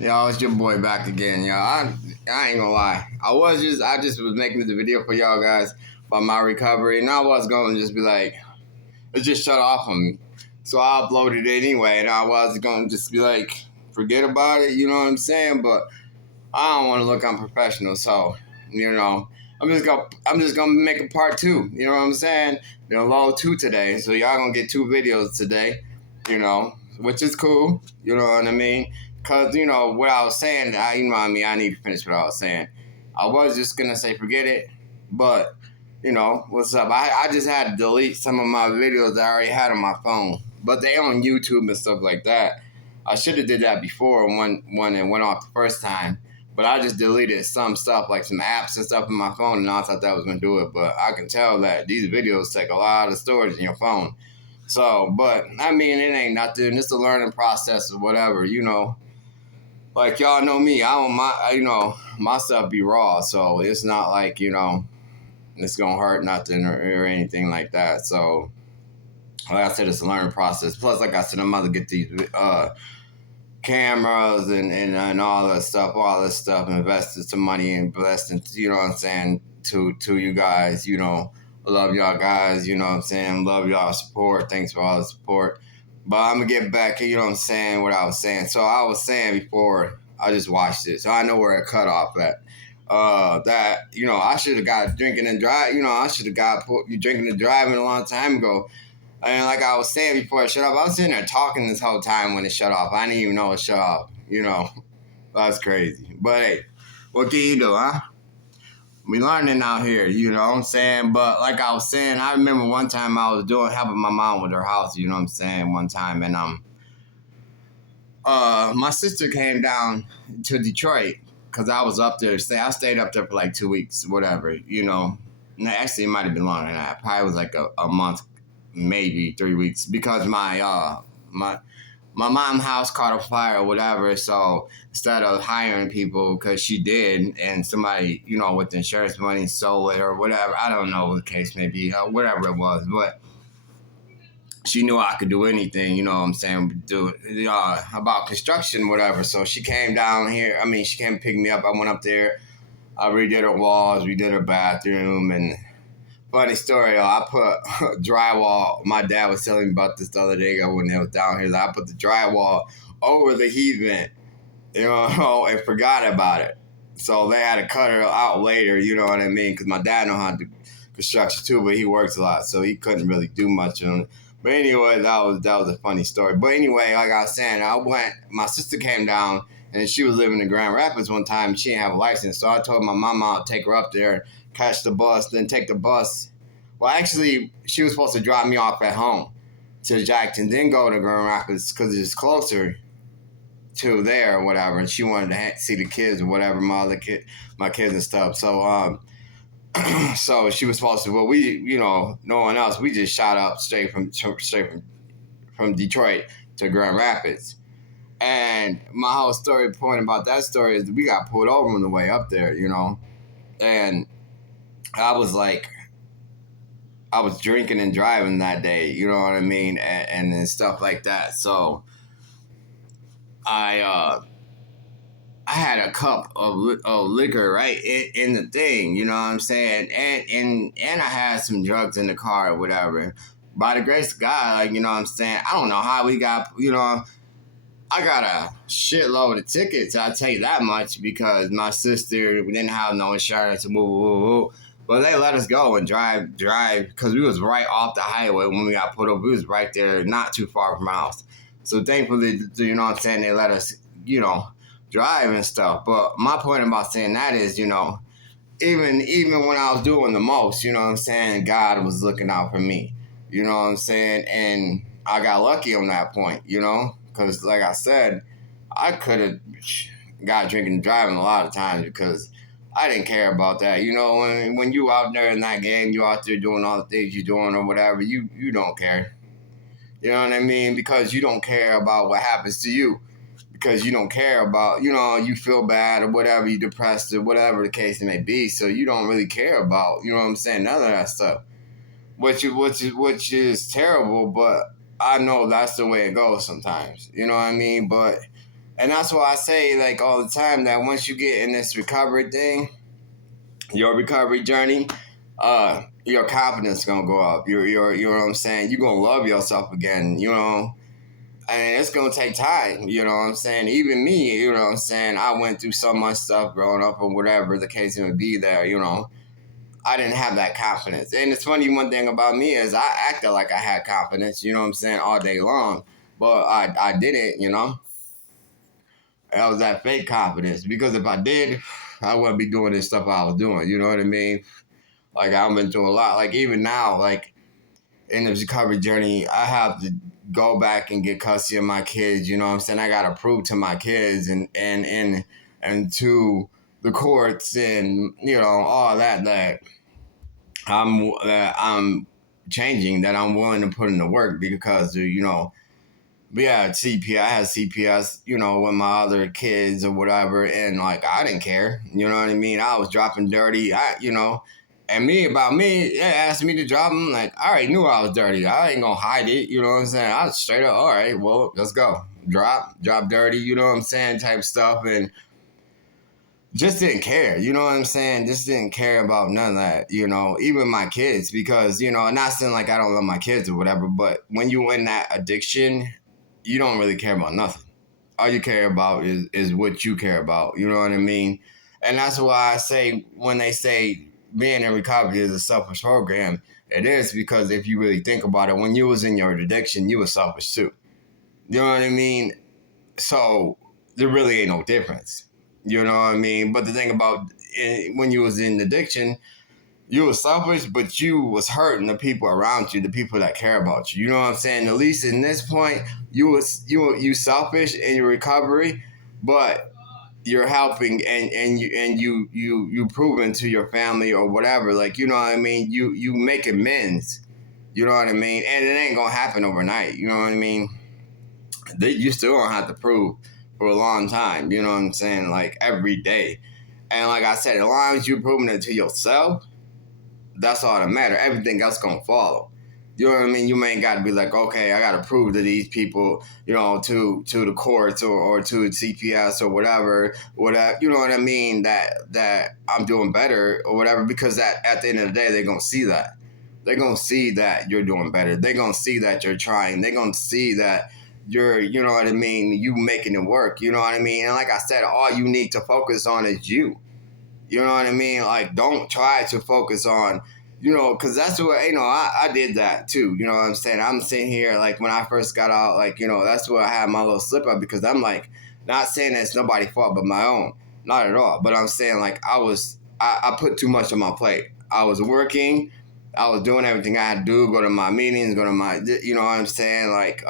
Yo, it's your boy back again, y'all. I ain't gonna lie. I just was making this video for y'all guys about my recovery, and I was gonna just be like, it just shut off on me. So I uploaded it anyway, and I was gonna just be like, forget about it, you know what I'm saying? But I don't want to look unprofessional, so I'm just gonna make a part two. You know what I'm saying? Low two today, so y'all gonna get two videos today. Which is cool. You know what I mean? Cause what I was saying, I need to finish what I was saying. I was just gonna say forget it, but what's up? I just had to delete some of my videos that I already had on my phone, but they on YouTube and stuff like that. I should have did that before when it went off the first time. But I just deleted some stuff, like some apps and stuff in my phone, and I thought that was going to do it. But I can tell that these videos take a lot of storage in your phone. So, but, I mean, it ain't nothing. It's a learning process or whatever, Like, y'all know me. My stuff be raw. So, it's not like, it's going to hurt nothing or anything like that. So, like I said, it's a learning process. Plus, like I said, I'm about to get these cameras and all this stuff, invested some money and blessed into, you know what I'm saying, to you guys, I love y'all guys, you know what I'm saying, love y'all support, thanks for all the support. But I'm gonna get back, you know what I'm saying, what I was saying. So I was saying before, I just watched it, so I know where it cut off at. That, I should have got drinking and drive, I should have got you drinking and driving a long time ago. And like I was saying before it shut off, I was sitting there talking this whole time when it shut off. I didn't even know it shut off. That's crazy. But hey, what can you do, huh? We learning out here, you know what I'm saying? But like I was saying, I remember one time I was helping my mom with her house, you know what I'm saying, one time. And my sister came down to Detroit because I was up there. I stayed up there for like 2 weeks, whatever, Actually, it might have been longer than that. Probably was like a month, maybe 3 weeks, because my mom's house caught a fire or whatever. So instead of hiring people, because she did, and somebody with insurance money sold it or whatever, I don't know what the case may be, whatever it was, but she knew I could do anything, you know what I'm saying, do about construction, whatever. So she came down here. I mean, she came pick me up. I went up there. I redid her walls, redid her bathroom, and funny story, I put drywall. My dad was telling me about this the other day when they was down here. I put the drywall over the heat vent, and forgot about it. So they had to cut it out later, you know what I mean? Because my dad know how to do construction too, but he works a lot, so he couldn't really do much on it. But anyway, that was a funny story. But anyway, like I was saying, my sister came down, and she was living in Grand Rapids one time. She didn't have a license, so I told my mama I'll take her up there, catch the bus, then take the bus. Well, actually, she was supposed to drop me off at home to Jackson, then go to Grand Rapids because it's closer to there or whatever. And she wanted to see the kids or whatever, my kids and stuff. So, so she was supposed to. Well, we, no one else. We just shot up straight from Detroit to Grand Rapids. And my whole point about that story is we got pulled over on the way up there, and I was drinking and driving that day, you know what I mean, and stuff like that. So I had a cup of liquor right in the thing, you know what I'm saying, and I had some drugs in the car or whatever. By the grace of God, like, you know what I'm saying, I don't know how we got, I got a shitload of tickets, I'll tell you that much, because my sister, we didn't have no insurance, but they let us go and drive, because we was right off the highway when we got put over. We was right there, not too far from our house. So thankfully, you know what I'm saying, they let us, drive and stuff. But my point about saying that is, even when I was doing the most, you know what I'm saying, God was looking out for me. You know what I'm saying? And I got lucky on that point, because like I said, I could have got drinking and driving a lot of times because I didn't care about that. When you out there in that game, you out there doing all the things you're doing or whatever, you don't care. You know what I mean? Because you don't care about what happens to you. Because you don't care about, you feel bad or whatever, you depressed or whatever the case may be. So you don't really care about, you know what I'm saying, none of that stuff. Which is terrible, but I know that's the way it goes sometimes. You know what I mean? But And that's why I say like all the time that once you get in this recovery thing, your recovery journey, your confidence gonna go up. You know what I'm saying? You're gonna love yourself again, you know. And it's gonna take time, you know what I'm saying? Even me, you know what I'm saying, I went through so much stuff growing up or whatever the case may be there, you know. I didn't have that confidence. And it's funny, one thing about me is I acted like I had confidence, you know what I'm saying, all day long. But I didn't, you know. That was that fake confidence. Because if I did, I wouldn't be doing this stuff I was doing, you know what I mean? Like I've been through a lot. Like even now, like in the recovery journey, I have to go back and get custody of my kids. You know what I'm saying? I gotta prove to my kids and to the courts and you know all that I'm changing, that I'm willing to put in the work because you know. But yeah, CPS. I had CPS, you know, with my other kids or whatever, and like I didn't care. You know what I mean? I was dropping dirty. You know, and me, yeah, asked me to drop them. Like I already knew I was dirty. I ain't gonna hide it. You know what I'm saying? I was straight up. All right, well, let's go. Drop dirty. You know what I'm saying? Type stuff, and just didn't care. You know what I'm saying? Just didn't care about none of that. You know, even my kids, because you know, not saying like I don't love my kids or whatever, but when you in that addiction, you don't really care about nothing. All you care about is what you care about. You know what I mean? And that's why I say when they say being in recovery is a selfish program, it is, because if you really think about it, when you was in your addiction, you were selfish too. You know what I mean? So there really ain't no difference. You know what I mean? But the thing about when you was in addiction, you was selfish, but you was hurting the people around you, the people that care about you. You know what I'm saying? At least in this point, you selfish in your recovery, but you're helping and you proving to your family or whatever. Like you know what I mean? You make amends. You know what I mean? And it ain't gonna happen overnight. You know what I mean? You still don't have to prove for a long time. You know what I'm saying? Like every day. And like I said, as long as you're proving it to yourself, that's all that matter. Everything else gonna follow. You know what I mean? You ain't got to be like, okay, I got to prove to these people, you know, to the courts or to CPS or whatever. You know what I mean? That I'm doing better or whatever. Because at the end of the day, they're gonna see that. They're gonna see that you're doing better. They're gonna see that you're trying. They're gonna see that you're, you know what I mean, you making it work. You know what I mean? And like I said, all you need to focus on is you. You know what I mean? Like, don't try to focus on, you know, because that's what, you know, I did that too. You know what I'm saying? I'm sitting here, like, when I first got out, like, you know, that's where I had my little slip up because I'm like, not saying that it's nobody's fault but my own. Not at all. But I'm saying, like, I put too much on my plate. I was working. I was doing everything I had to do, go to my meetings, go to my, you know what I'm saying? Like,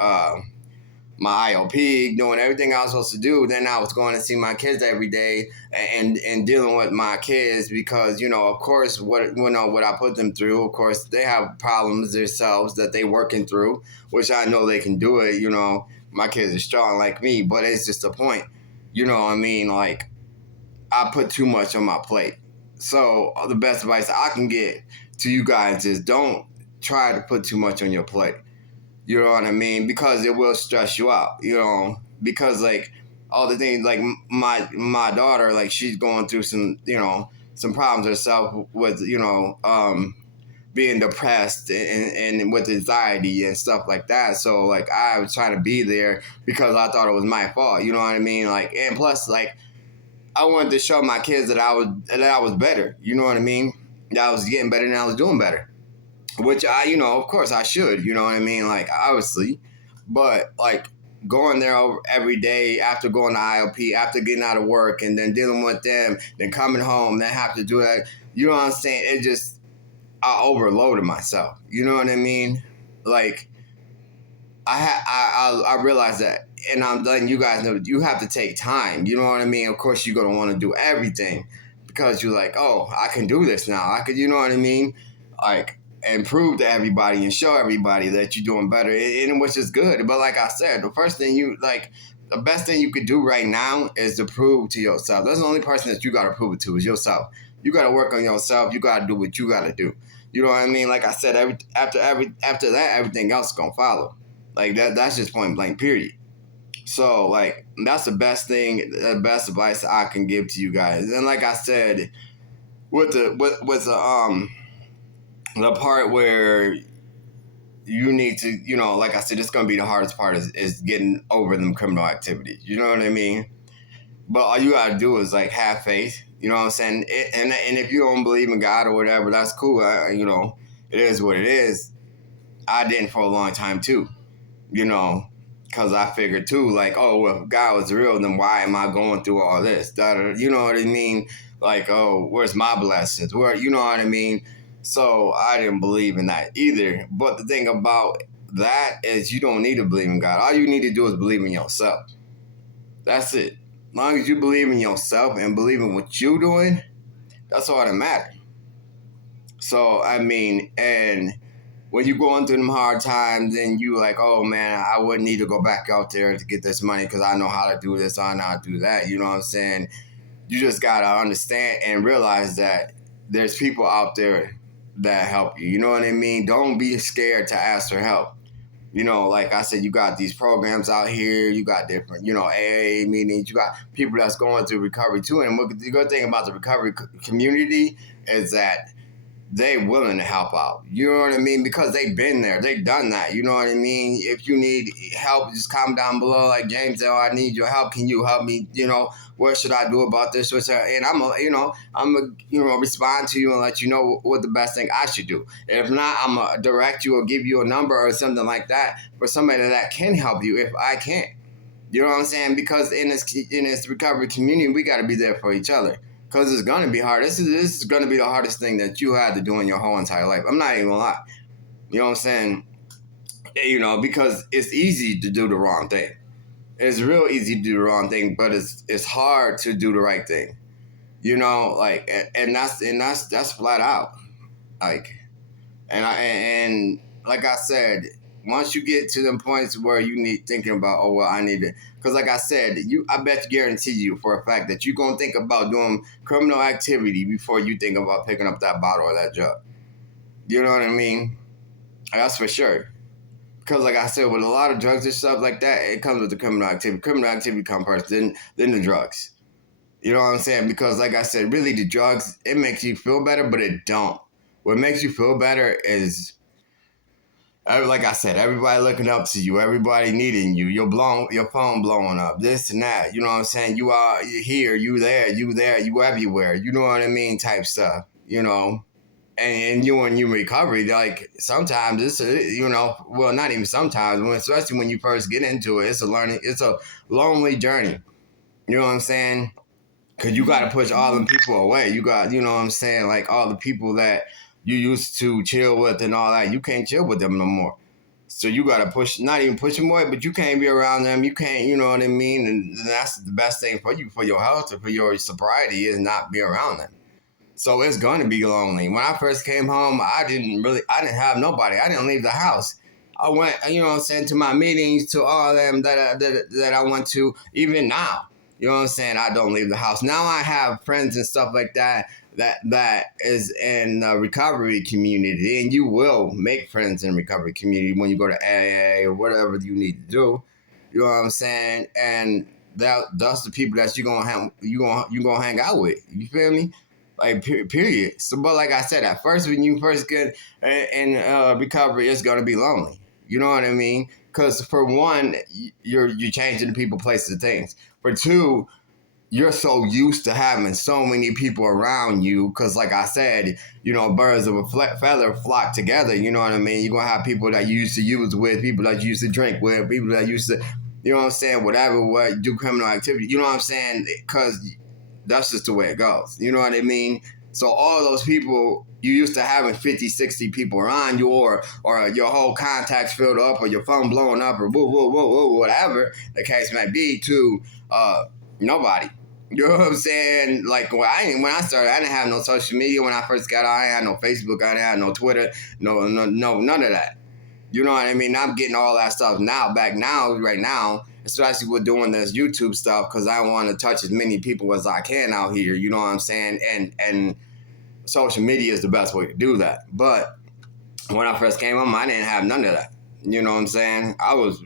my IOP, doing everything I was supposed to do. Then I was going to see my kids every day and dealing with my kids because, you know, of course, what I put them through, of course, they have problems themselves that they working through, which I know they can do it. You know, my kids are strong like me, but it's just a point. You know what I mean? Like, I put too much on my plate. So the best advice I can get to you guys is don't try to put too much on your plate. You know what I mean? Because it will stress you out. You know, because like all the things like my daughter, like she's going through some some problems herself with being depressed and with anxiety and stuff like that. So like I was trying to be there because I thought it was my fault. You know what I mean? Like and plus like I wanted to show my kids that I was better. You know what I mean? That I was getting better and I was doing better. Which I, you know, of course I should, you know what I mean? Like, obviously. But, like, going there every day after going to IOP, after getting out of work, and then dealing with them, then coming home, then have to do that. You know what I'm saying? It just, I overloaded myself. You know what I mean? Like, I realized that, and I'm letting you guys know you have to take time. You know what I mean? Of course, you're gonna want to do everything because you're like, oh, I can do this now. I could, you know what I mean? Like, and prove to everybody and show everybody that you're doing better, and which is good. But like I said, the best thing you could do right now is to prove to yourself. That's the only person that you got to prove it to is yourself. You got to work on yourself. You got to do what you got to do. You know what I mean? Like I said, after that, everything else is gonna follow. Like that's just point blank. Period. So like that's the best thing, the best advice I can give to you guys. And like I said, with the part where you need to, like I said, it's gonna be the hardest part is getting over them criminal activities. You know what I mean? But all you gotta do is like have faith. You know what I'm saying? And if you don't believe in God or whatever, that's cool. It is what it is. I didn't for a long time too. You know, because I figured too, like, oh, well, if God was real, then why am I going through all this? You know what I mean? Like, oh, where's my blessings? Where, you know what I mean? So I didn't believe in that either. But the thing about that is you don't need to believe in God. All you need to do is believe in yourself. That's it. As long as you believe in yourself and believe in what you're doing, that's all that matters. So, I mean, and when you're going through them hard times and you like, oh man, I wouldn't need to go back out there to get this money because I know how to do this, I know how to do that. You know what I'm saying? You just gotta understand and realize that there's people out there that help you. You know what I mean? Don't be scared to ask for help. Like I said, you got these programs out here, you got different, AA meetings, you got people that's going through recovery too. And the good thing about the recovery community is that they willing to help out. You know what I mean? Because they've been there. They've done that. You know what I mean? If you need help, just comment down below. Like James said, oh, I need your help. Can you help me? What should I do about this? And I'm respond to you and let you know what the best thing I should do. If not, I'm gonna direct you or give you a number or something like that for somebody that can help you if I can't. You know what I'm saying? Because in this recovery community, we got to be there for each other. Because it's gonna be hard. This is gonna be the hardest thing that you had to do in your whole entire life. I'm not even gonna lie. You know what I'm saying? Because it's easy to do the wrong thing. It's real easy to do the wrong thing, but it's hard to do the right thing. Like and that's flat out. Like and like I said, once you get to the points where you need thinking about, oh well, I need to, because like I said, I bet guarantee you for a fact that you're gonna think about doing criminal activity before you think about picking up that bottle or that drug. You know what I mean? That's for sure. Because like I said, with a lot of drugs and stuff like that, it comes with the criminal activity. Criminal activity comes first, then the drugs. You know what I'm saying? Because like I said, really the drugs, it makes you feel better, but it don't. What makes you feel better is, like I said, everybody looking up to you, everybody needing you, your phone blowing up, this and that. You know what I'm saying? You here, you there, you everywhere. You know what I mean? Type stuff. And you in recovery, like sometimes it's well, not even sometimes, especially when you first get into it, it's a lonely journey. You know what I'm saying? Because you got to push all them people away. You got, you know what I'm saying, like all the people that you used to chill with and all that, you can't chill with them no more. So you got to push, not even push them away, but you can't be around them. You can't, you know what I mean? And that's the best thing for you, for your health, or for your sobriety, is not be around them. So it's going to be lonely. When I first came home, I didn't have nobody. I didn't leave the house. I went, you know what I'm saying, to my meetings, to all of them that I went to, even now. You know what I'm saying? I don't leave the house. Now I have friends and stuff like that is in the recovery community, and you will make friends in the recovery community when you go to AA or whatever you need to do. You know what I'm saying? And that's the people that you gonna hang out with. You feel me? Like period. So, but like I said, at first when you first get in recovery, it's gonna be lonely. You know what I mean? Because for one, you're changing the people, places, and things. For two, you're so used to having so many people around you. Because like I said, birds of a feather flock together. You know what I mean? You're gonna have people that you used to use with, people that you used to drink with, people that used to, you know what I'm saying, whatever, do criminal activity. You know what I'm saying? Because that's just the way it goes. You know what I mean? So all those people, you used to having 50, 60 people around you, or your whole contacts filled up, or your phone blowing up, or whatever the case might be, to nobody. You know what I'm saying? Like when I started, I didn't have no social media when I first got on. I didn't have no Facebook, I didn't have no Twitter, no, none of that. You know what I mean? I'm getting all that stuff right now, especially with doing this YouTube stuff, because I want to touch as many people as I can out here. You know what I'm saying? And social media is the best way to do that. But when I first came home, I didn't have none of that. You know what I'm saying? I was,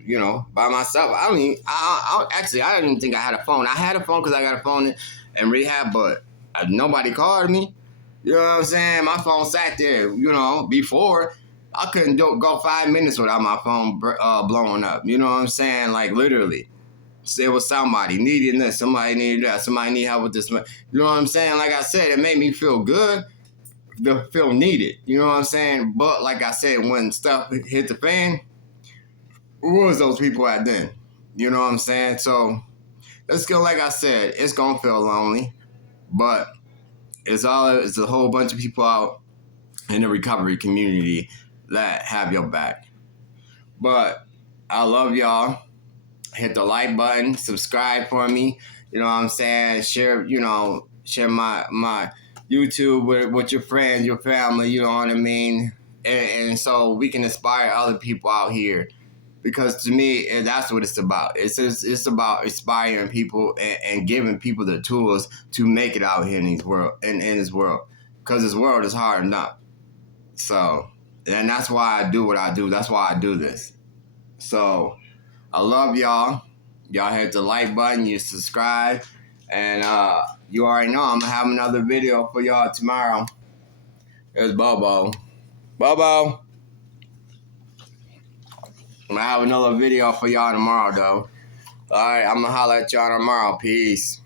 by myself. I don't even, actually, I didn't even think I had a phone. I had a phone because I got a phone in rehab, but nobody called me. You know what I'm saying? My phone sat there, before. I couldn't go 5 minutes without my phone blowing up. You know what I'm saying? Like, literally. There was somebody needing this, somebody needed that, somebody need help with this. You know what I'm saying? Like I said, it made me feel good, feel needed. You know what I'm saying? But like I said, when stuff hit the fan, who was those people at then? You know what I'm saying? So it's good. Like I said, it's gonna feel lonely, but it's a whole bunch of people out in the recovery community that have your back. But I love y'all. Hit the like button, subscribe for me. You know what I'm saying? Share my YouTube with your friends, your family. You know what I mean? And so we can inspire other people out here. Because to me, that's what it's about. It's about inspiring people and giving people the tools to make it out here in this world. Because this world is hard enough. So, and that's why I do what I do. That's why I do this. So, I love y'all. Y'all hit the like button, you subscribe, and you already know I'm gonna have another video for y'all tomorrow. It's Bobo. Bobo. I'm gonna have another video for y'all tomorrow, though. All right, I'm gonna holler at y'all tomorrow. Peace.